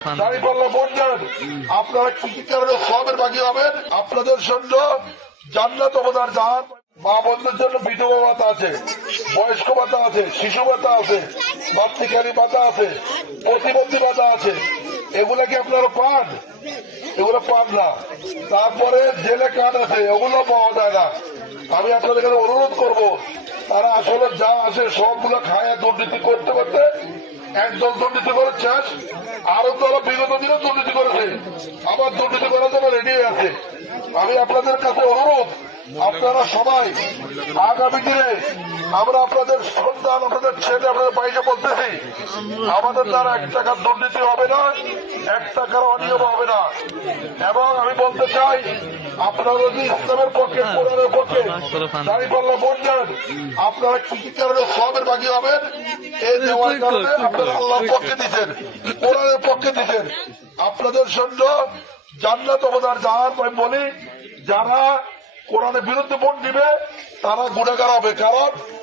দাঁড়িপাল্লা ভোট দেন। আপনারা কি কি কারণে সবের বাকি হবেন? আপনাদের জন্য জান্নাত অবদান জাহান, মা বোনদের জন্য বিধবা ভাতা আছে, বয়স্ক ভাতা আছে, শিশু ভাতা আছে, মাতৃকালী ভাতা আছে, প্রতিবন্ধী ভাতা আছে। এগুলা কি আপনারা পান? এগুলো পান না। তারপরে জেলে কার্ড আছে, ওগুলো পাওয়া যায় না। আমি আপনাদের কাছে অনুরোধ করব, তারা আসলে যা আছে সবগুলো খায় দুর্নীতি করতে করতে একদল দুর্নীতি করে শেষ, আরো দল বিগত দিনে দুর্নীতি করেছে, আবার দুর্নীতি করার জন্য রেডি আছে। আমি আপনাদের কাছে অনুরোধ, আপনারা সবাই আগামী দিনে আমরা আপনাদের সন্তান, আপনাদের ছেলে, আপনাদের বাইরে বলতেছি, আমাদের দ্বারা 1 টাকার দুর্নীতি হবে না, 1 টাকার অনিয়ম হবে না। এবং আমি বলতে চাই, আপনারা যদি ইসলামের পক্ষে, কোরআনের পক্ষে দাঁড়িপাল্লা ভোট দেন, আপনারা কি কি কারণে সবের বাকি হবেন? এই দেওয়ার কারণে আপনারা আল্লাহর পক্ষে দিচ্ছেন, কোরআনের পক্ষে দিচ্ছেন। আপনাদের জন্য জান্নাত অবদান জাহান। আমি বলি, যারা কোরআনের বিরুদ্ধে ভোট দিবে তারা গুনাহগার হবে। কারণ